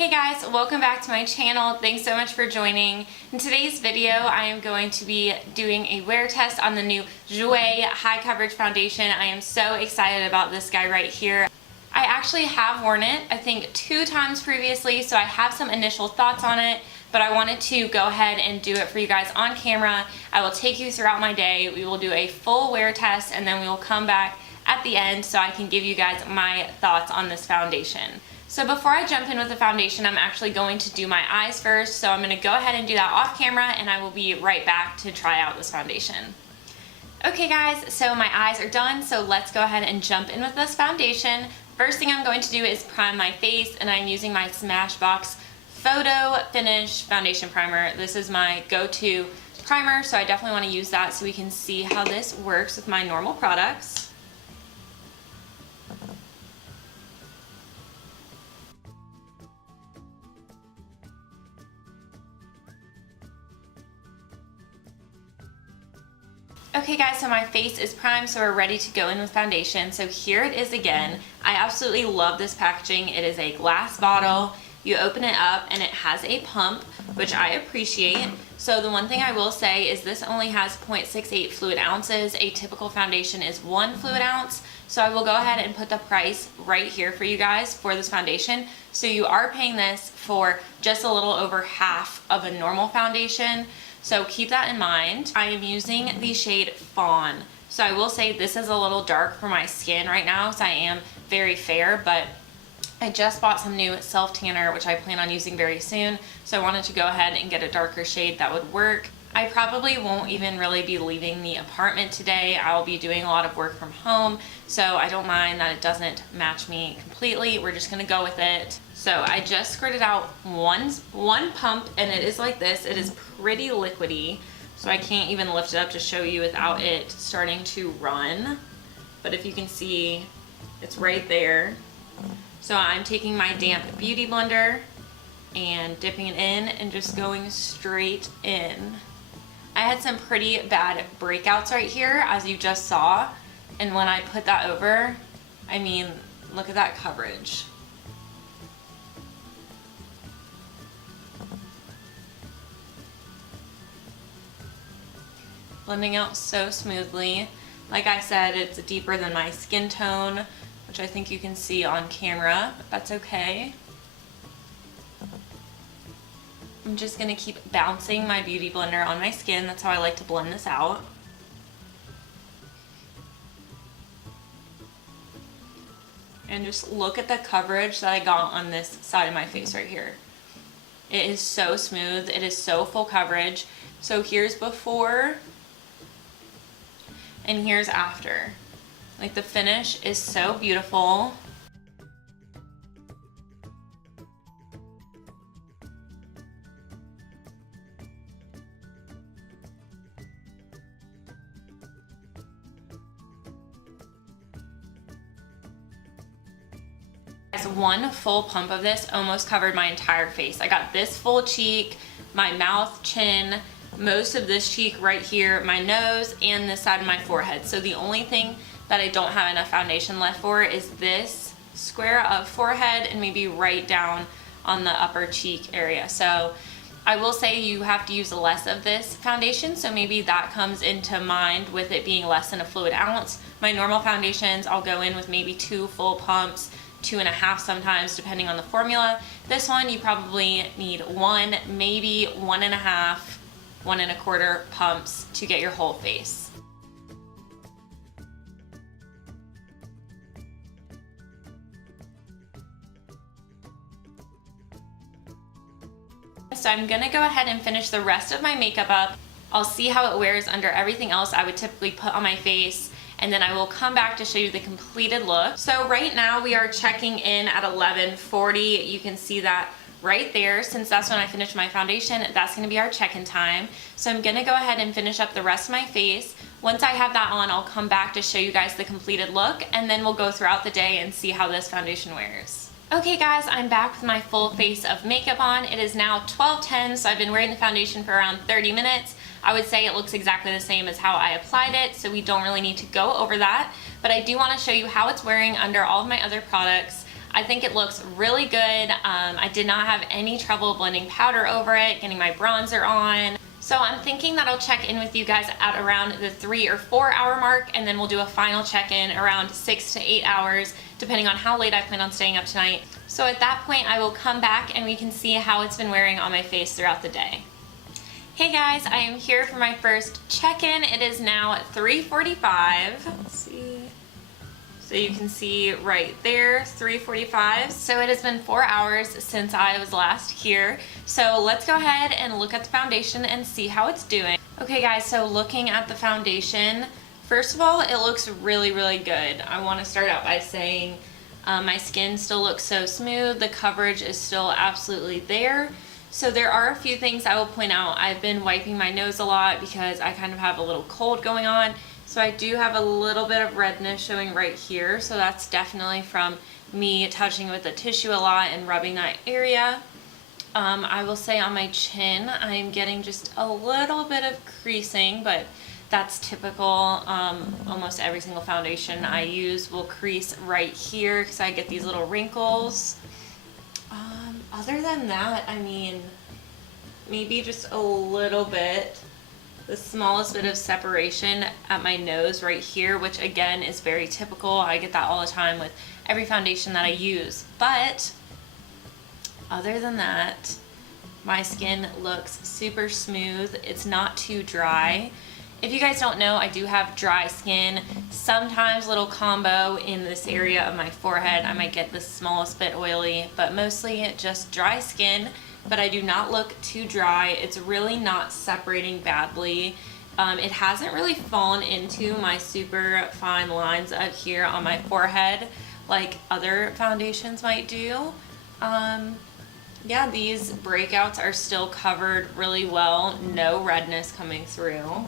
Hey guys, welcome back to my channel. Thanks so much for joining. In today's video, I am going to be doing a wear test on the new Jouer High Coverage Foundation. I am so excited about this guy right here. I actually have worn it, I think 2 times previously, so I have some initial thoughts on it, but I wanted to go ahead and do it for you guys on camera. I will take you throughout my day. We will do a full wear test, and then we will come back at the end so I can give you guys my thoughts on this foundation. So before I jump in with the foundation, I'm actually going to do my eyes first. So I'm going to go ahead and do that off camera, and I will be right back to try out this foundation. Okay guys, so my eyes are done, so let's go ahead and jump in with this foundation. First thing I'm going to do is prime my face, and I'm using my Smashbox Photo Finish Foundation Primer. This is my go-to primer, so I definitely want to use that so we can see how this works with my normal products. Okay guys, so my face is primed, so we're ready to go in with foundation. So here it is again. I absolutely love this packaging. It is a glass bottle. You open it up and it has a pump, which I appreciate. So the one thing I will say is this only has 0.68 fluid ounces. A typical foundation is 1 fluid ounce. So I will go ahead and put the price right here for you guys for this foundation. So you are paying this for just a little over half of a normal foundation. So keep that in mind. I am using the shade Fawn. So I will say this is a little dark for my skin right now, so I am very fair, but I just bought some new self tanner, which I plan on using very soon. So I wanted to go ahead and get a darker shade that would work. I probably won't even really be leaving the apartment today. I'll be doing a lot of work from home, so I don't mind that it doesn't match me completely. We're just gonna go with it. So I just squirted out one pump, and it is like this. It is pretty liquidy, so I can't even lift it up to show you without it starting to run. But if you can see, it's right there. So I'm taking my damp beauty blender and dipping it in and just going straight in. I had some pretty bad breakouts right here, as you just saw, and when I put that over, I mean, look at that coverage. Blending out so smoothly. Like I said, it's deeper than my skin tone, which I think you can see on camera, but that's okay. I'm just gonna keep bouncing my beauty blender on my skin. That's how I like to blend this out. And just look at the coverage that I got on this side of my face right here. It is so smooth, it is so full coverage. So here's before, and here's after. Like, the finish is so beautiful. One full pump of this almost covered my entire face. I got this full cheek, my mouth, chin, most of this cheek right here, my nose, and this side of my forehead. So the only thing that I don't have enough foundation left for is this square of forehead and maybe right down on the upper cheek area. So I will say you have to use less of this foundation, so maybe that comes into mind with it being less than a fluid ounce. My normal foundations, I'll go in with maybe 2 full pumps, 2.5 sometimes, depending on the formula. This one, you probably need 1, maybe 1.5, 1.25 pumps to get your whole face. So I'm gonna go ahead and finish the rest of my makeup up. I'll see how it wears under everything else I would typically put on my face, and then I will come back to show you the completed look. So right now we are checking in at 11:40. You can see that right there. Since that's when I finished my foundation, that's gonna be our check-in time. So I'm gonna go ahead and finish up the rest of my face. Once I have that on, I'll come back to show you guys the completed look, and then we'll go throughout the day and see how this foundation wears. Okay guys, I'm back with my full face of makeup on. It is now 12:10, so I've been wearing the foundation for around 30 minutes. I would say it looks exactly the same as how I applied it, so we don't really need to go over that, but I do want to show you how it's wearing under all of my other products. I think it looks really good. I did not have any trouble blending powder over it, getting my bronzer on. So I'm thinking that I'll check in with you guys at around the 3 or 4 hour mark, and then we'll do a final check-in around 6 to 8 hours, depending on how late I plan on staying up tonight. So at that point, I will come back and we can see how it's been wearing on my face throughout the day. Hey guys, I am here for my first check-in. It is now 3:45. Let's see. So you can see right there, 3:45. So it has been 4 hours since I was last here. So let's go ahead and look at the foundation and see how it's doing. Okay guys, so looking at the foundation, first of all, it looks really, really good. I want to start out by saying my skin still looks so smooth. The coverage is still absolutely there. So there are a few things I will point out. I've been wiping my nose a lot because I kind of have a little cold going on. So I do have a little bit of redness showing right here. So that's definitely from me touching with the tissue a lot and rubbing that area. I will say on my chin, I'm getting just a little bit of creasing, but that's typical. Almost every single foundation I use will crease right here because I get these little wrinkles. Other than that, I mean, maybe just a little bit. The smallest bit of separation at my nose right here, which again is very typical. I get that all the time with every foundation that I use. But other than that, my skin looks super smooth. It's not too dry. If you guys don't know, I do have dry skin. Sometimes little combo in this area of my forehead. I might get the smallest bit oily, but mostly just dry skin. But I do not look too dry. It's really not separating badly. It hasn't really fallen into my super fine lines up here on my forehead like other foundations might do. Yeah, these breakouts are still covered really well. No redness coming through.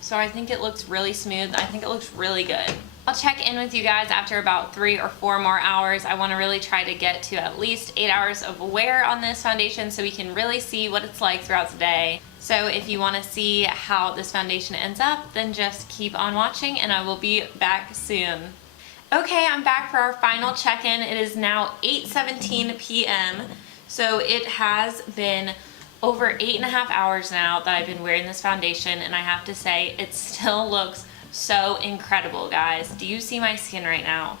So I think it looks really smooth. I think it looks really good. I'll check in with you guys after about 3 or 4 more hours. I want to really try to get to at least 8 hours of wear on this foundation so we can really see what it's like throughout the day. So if you want to see how this foundation ends up, then just keep on watching and I will be back soon. Okay, I'm back for our final check-in. It is now 8:17 p.m. So it has been over 8.5 hours now that I've been wearing this foundation, and I have to say it still looks so incredible, guys. Do you see my skin right now?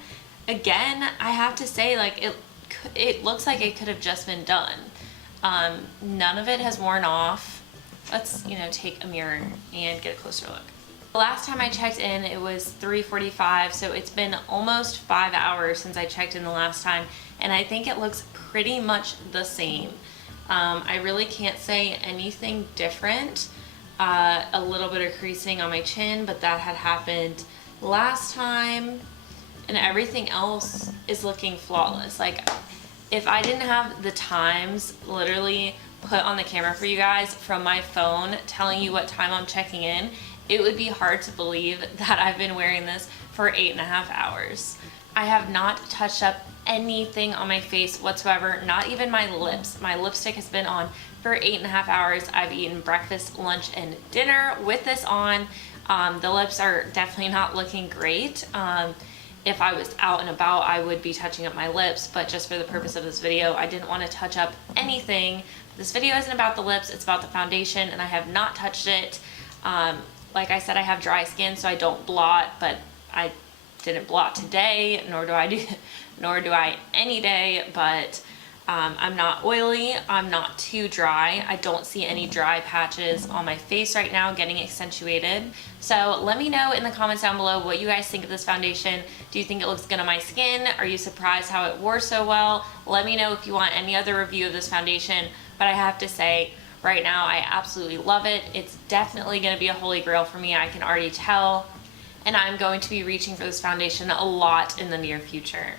Again, I have to say, like, it looks like it could have just been done. None of it has worn off. Let's, take a mirror and get a closer look. The last time I checked in, it was 3:45, so it's been almost 5 hours since I checked in the last time, and I think it looks pretty much the same. I really can't say anything different. A little bit of creasing on my chin, but that had happened last time, and everything else is looking flawless. Like, if I didn't have the times literally put on the camera for you guys from my phone telling you what time I'm checking in, it would be hard to believe that I've been wearing this for 8.5 hours. I have not touched up anything on my face whatsoever, not even my lips. My lipstick has been on for 8.5 hours. I've eaten breakfast, lunch, and dinner with this on. The lips are definitely not looking great. If I was out and about, I would be touching up my lips, but just for the purpose of this video, I didn't want to touch up anything. This video isn't about the lips, it's about the foundation, and I have not touched it. Like I said, I have dry skin, so I don't blot, but I didn't blot today, nor do I any day, but I'm not oily, I'm not too dry. I don't see any dry patches on my face right now getting accentuated. So let me know in the comments down below what you guys think of this foundation. Do you think it looks good on my skin? Are you surprised how it wore so well? Let me know if you want any other review of this foundation, but I have to say, right now I absolutely love it. It's definitely going to be a holy grail for me, I can already tell, and I'm going to be reaching for this foundation a lot in the near future.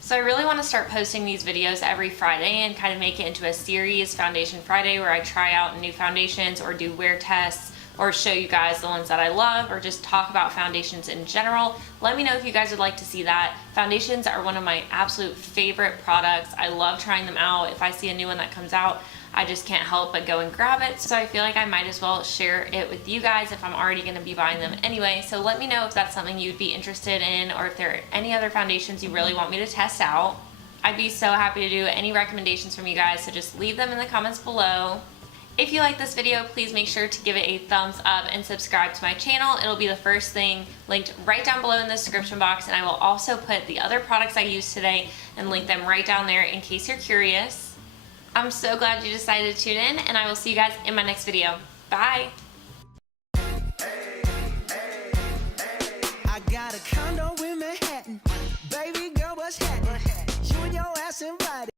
So I really want to start posting these videos every Friday and kind of make it into a series, Foundation Friday, where I try out new foundations or do wear tests or show you guys the ones that I love or just talk about foundations in general. Let me know if you guys would like to see that. Foundations are one of my absolute favorite products. I love trying them out. If I see a new one that comes out, I just can't help but go and grab it. So I feel like I might as well share it with you guys if I'm already going to be buying them anyway. So let me know if that's something you'd be interested in or if there are any other foundations you really want me to test out. I'd be so happy to do any recommendations from you guys, so just leave them in the comments below. If you like this video, please make sure to give it a thumbs up and subscribe to my channel. It'll be the first thing linked right down below in the description box, and I will also put the other products I used today and link them right down there in case you're curious. I'm so glad you decided to tune in, and I will see you guys in my next video. Bye!